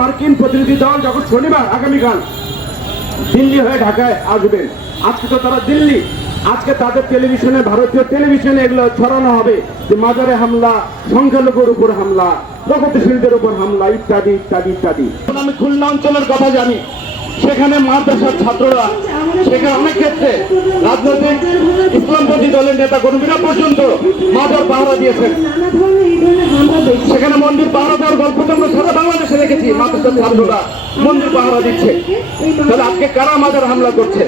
মার্কিন প্রতিনিধি দল যখন শনিবার আগামীকাল দিল্লি হয়ে ঢাকায় আসবেন আজকে তো তারা দিল্লি, আজকে তাদের টেলিভিশনে, ভারতীয় টেলিভিশনে এগুলো ছড়ানো হবে যে মাজারে হামলা, সংখ্যালঘুর উপর হামলা, প্রগতিশীলদের উপর হামলা, ইত্যাদি ইত্যাদি ইত্যাদি। আমি খুলনা অঞ্চলের কথা জানি। সেখানে মাদ্রাসার ছাত্ররা, সেখানে অনেক ক্ষেত্রে রাজনৈতিক ইসলামপন্থী দলের নেতা কর্মীরা পর্যন্ত মাজার পাহারা দিয়েছেন। সেখানে মন্দির পাহারা দেওয়ার গল্প তো আমরা সারা বাংলাদেশে দেখেছি, মাদ্রাসার ছাত্ররা মন্দির পাহারা দিচ্ছে। তাহলে আজকে কারা মাজার হামলা করছে?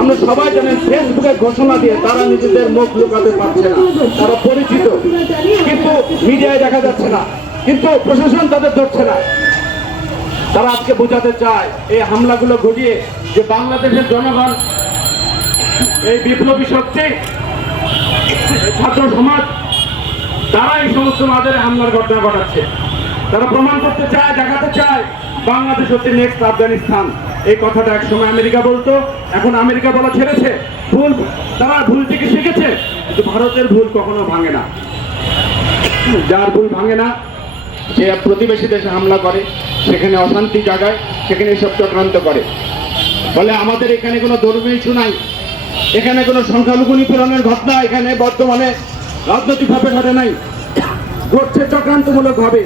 আমরা সবাই জানেন ফেসবুকে ঘোষণা দিয়ে তারা নিজেদের মুখ লুকাতে পারছে না, তারা পরিচিত। কিন্তু মিডিয়ায় দেখা যাচ্ছে না, কিন্তু প্রশাসন তাদের ধরছে না। তারা আজকে বোঝাতে চায়, এই হামলাগুলো ঘটিয়ে যে বাংলাদেশের জনগণ এই বিপ্লবী শক্তি ছাত্র সমাজ, তারা এই সমস্ত মাজারে হামলার ঘটনা ঘটাচ্ছে। তারা প্রমাণ করতে চায়, দেখাতে চায়, বাংলাদেশ হচ্ছে নেক্সট আফগানিস্তান। এই কথাটা একসময় আমেরিকা বলতো, এখন আমেরিকা বলা ছেড়েছে। ভুল, তারা ভুল থেকে শিখেছে, কিন্তু ভারতের ভুল কখনো ভাঙে না। যার ভুল ভাঙে না, সে প্রতিবেশী দেশে হামলা করে। সেখানে অশান্তি জাগায়, সেখানে এসব চক্রান্ত করে। ফলে আমাদের এখানে কোনো ধর্মীয় ইস্যু নাই। এখানে কোনো সংখ্যালঘু নিপীড়নের ঘটনা এখানে বর্তমানে রাজনৈতিকভাবে ঘটে নাই। ঘটছে চক্রান্তমূলক ভাবে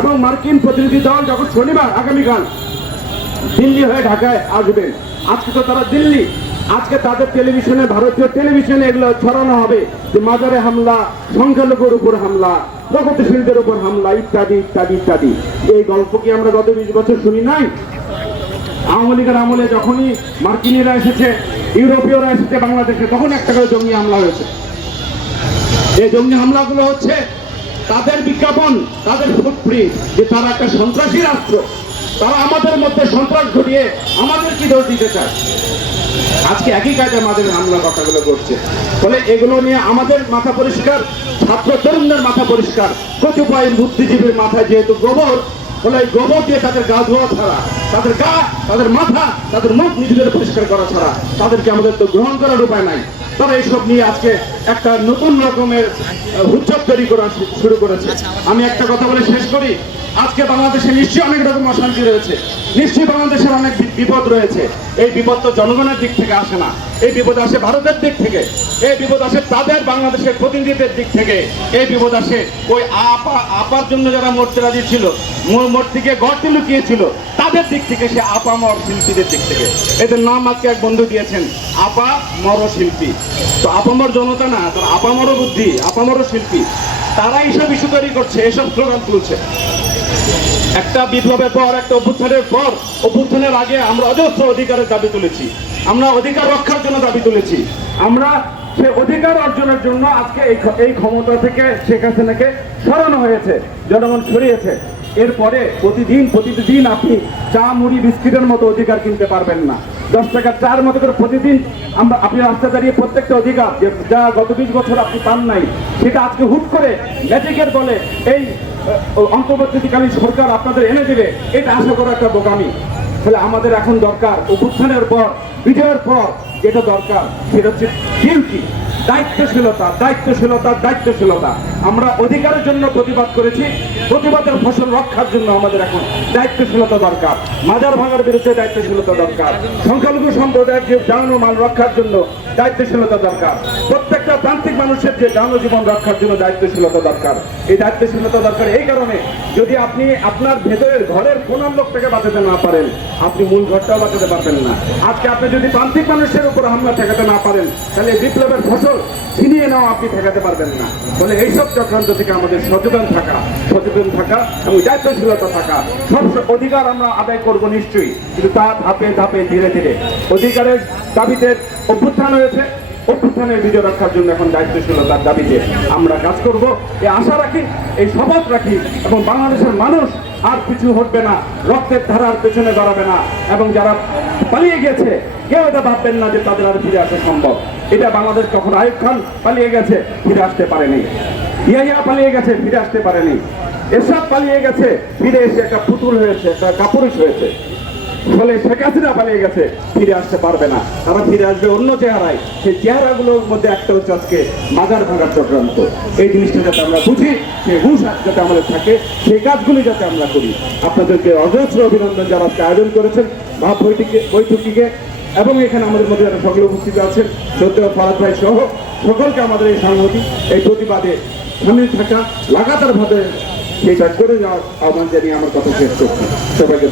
এবং মার্কিন প্রতিনিধি দল যখন শনিবার, আগামীকাল দিল্লি হয়ে ঢাকায় আসবেন আজকে তো তারা দিল্লি, আজকে তাদের টেলিভিশনে, ভারতীয় টেলিভিশনে এগুলো ছড়ানো হবে যে মাজারে হামলা, সংখ্যালঘুর উপর হামলা। প্রগতিশীলদের উপর হামলা, ইত্যাদি ইত্যাদি ইত্যাদি। এই গল্প কি আমরা গত বিশ বছর শুনি নাই? আওয়ামী লীগের আমলে যখনই মার্কিনীরা এসেছে, ইউরোপীয়রা এসেছে বাংলাদেশে, তখন একটা করে জঙ্গি হামলা হয়েছে। এই জঙ্গি হামলাগুলো হচ্ছে তাদের বিজ্ঞাপন, তাদের ফুটপ্রিন্ট যে তারা একটা সন্ত্রাসী রাষ্ট্র। তারা আমাদের মধ্যে সন্ত্রাস ঘটিয়ে আমাদের কি দোষ দিতে চায়? আজকে একই কাজে আমাদের হামলা কথাগুলো করছে ফলে এগুলো নিয়ে আমাদের মাথা পরিষ্কার, ছাত্র তরুণদের মাথা পরিষ্কার, কতিপয় বুদ্ধিজীবীর মাথায় যেহেতু গোবর, ফলে গোবর দিয়ে তাদের গা ধোয়া ছাড়া, তাদের গা, তাদের মাথা, তাদের মুখ নিজেদের পরিষ্কার করা ছাড়া তাদেরকে আমাদের তো গ্রহণ করার উপায় নাই। তারা এইসব নিয়ে আজকে একটা নতুন রকমের হুজ্জত তৈরি করা শুরু করেছে। আমি একটা কথা বলে শেষ করি। আজকে বাংলাদেশে নিশ্চয়ই অনেক রকম অশান্তি রয়েছে। নিশ্চয়ই বাংলাদেশের অনেক বিপদ রয়েছে। এই বিপদ তো জনগণের দিক থেকে আসে না। এই বিপদ আসে ভারতের দিক থেকে। এই বিপদ আসে তাদের বাংলাদেশের প্রতিনিধিদের দিক থেকে। এই বিপদ আসে ওই আপা আপার জন্য যারা মরতে রাজি ছিল মূর্তিকে গর্তে লুকিয়েছিল, তাদের দিক থেকে সে আপা মর শিল্পীদের দিক থেকে। এদের নাম আজকে এক বন্ধু দিয়েছেন, আপা মর শিল্পী। তো আপামর জনতা না, তারা আপামর বুদ্ধি আপামর শিল্পী। তারা এইসব ইস্যু তৈরি করছে, এসব স্লোগান তুলছে। একটা বিপ্লবের পর, একটা অভ্যুত্থানের পর, অভ্যুত্থানের আগে আমরা অজস্র অধিকারের দাবি তুলেছি। আমরা অধিকার রক্ষার জন্য দাবি তুলেছি। আমরা সে অধিকার অর্জনের জন্য আজকে এই ক্ষ- এই ক্ষমতা থেকে শেখ হাসিনাকে সরানো হয়েছে, জনগণ সরিয়েছে এরপরে প্রতিদিন প্রতিদিন আপনি চা, মুড়ি, বিস্কিটের মতো অধিকার কিনতে পারবেন না। দশ টাকা চার মতো করে প্রতিদিন আমরা, আপনি রাস্তা দাঁড়িয়ে প্রত্যেকটা অধিকার যা গত বিশ বছর আপনি পান নাই, সেটা আজকে হুট করে ম্যাজিকের বলে এই অন্তর্বর্তীকালীন সরকার আপনাদের এনে দেবে, এটা আশা করা একটা বোকামি। তাহলে আমাদের এখন দরকার, অভ্যুত্থানের পর, বিজয়ের পর যেটা দরকার, সেটা হচ্ছে ডিউটি, দায়িত্বশীলতা দায়িত্বশীলতা দায়িত্বশীলতা। আমরা অধিকারের জন্য প্রতিবাদ করেছি। প্রতিবাদের ফসল রক্ষার জন্য আমাদের এখন দায়িত্বশীলতা দরকার। মাজার ভাঙার বিরুদ্ধে দায়িত্বশীলতা দরকার। সংখ্যালঘু সম্প্রদায়ের যে ও মাল রক্ষার জন্য দায়িত্বশীলতা দরকার। প্রত্যেকটা প্রান্তিক মানুষের যে জান জীবন রক্ষার জন্য দায়িত্বশীলতা দরকার। এই দায়িত্বশীলতা দরকার এই কারণে যদি আপনি আপনার ভেতরের ঘরের কোনার লোকটাকে বাঁচাতে না পারেন, আপনি মূল ঘরটাও বাঁচাতে পারবেন না। আজকে আপনি যদি প্রান্তিক মানুষের উপর হামলা ঠেকাতে না পারেন, তাহলে বিপ্লবের ফসল ছিনিয়ে নেওয়া আপনি ঠেকাতে পারবেন না। বলে এইসব চক্রান্ত থেকে আমাদের সচেতন থাকা সচেতন থাকা এবং দায়িত্বশীলতা থাকা। সব অধিকার আমরা আদায় করব নিশ্চয়ই, কিন্তু তা ধাপে ধাপে, ধীরে ধীরে। অধিকারের দাবিতে অভ্যুত্থান হয়েছে। অভ্যুত্থানের বিজয় রক্ষার জন্য এখন দায়িত্বশীলতার দাবিতে আমরা কাজ করব। এই আশা রাখি, এই শপথ রাখি এবং বাংলাদেশের মানুষ আর কিছু হটবে না, রক্তের ধারার পেছনে দাঁড়াবে না এবং যারা পালিয়ে গেছে, কেউ এটা ভাববেন না যে তাদের আর ফিরে আসা সম্ভব। এটা বাংলাদেশ কখন আয়ুব খান পালিয়ে গেছে, ফিরে আসতে পারেনি। ইয়াইয়া পালিয়ে গেছে, ফিরে আসতে পারেনি। এসব পালিয়ে গেছে, ফিরে এসে একটা পুতুল হয়েছে, একটা কাপুরুষ হয়েছে। ফলে শেখ হাসিনা পালিয়ে গেছে, ফিরে আসতে পারবে না। তারা ফিরে আসবে অন্য চেহারায়। সেই চেহারাগুলোর মধ্যে একটা হচ্ছে আজকে মাজার ভাঙার চক্রান্ত। এই জিনিসটা যাতে আমরা বুঝি, সেই হুশ যাতে আমাদের থাকে, সেই কাজগুলি যাতে আমরা করি। আপনাদেরকে অজস্র অভিনন্দন যারা আজকে আয়োজন করেছেন ভাব বৈঠকে, বৈঠকিকে, এবং এখানে আমাদের মধ্যে যারা সকলে উপস্থিত আছেন সত্য ফরাদ ভাই সহ, সকলকে আমাদের এই সংহতি, এই প্রতিবাদে সামিল থাকা লাগাতার ভাবে সেটা করে যাওয়ার আহ্বান জানিয়ে আমার কথা শেষ করছি। সবাইকে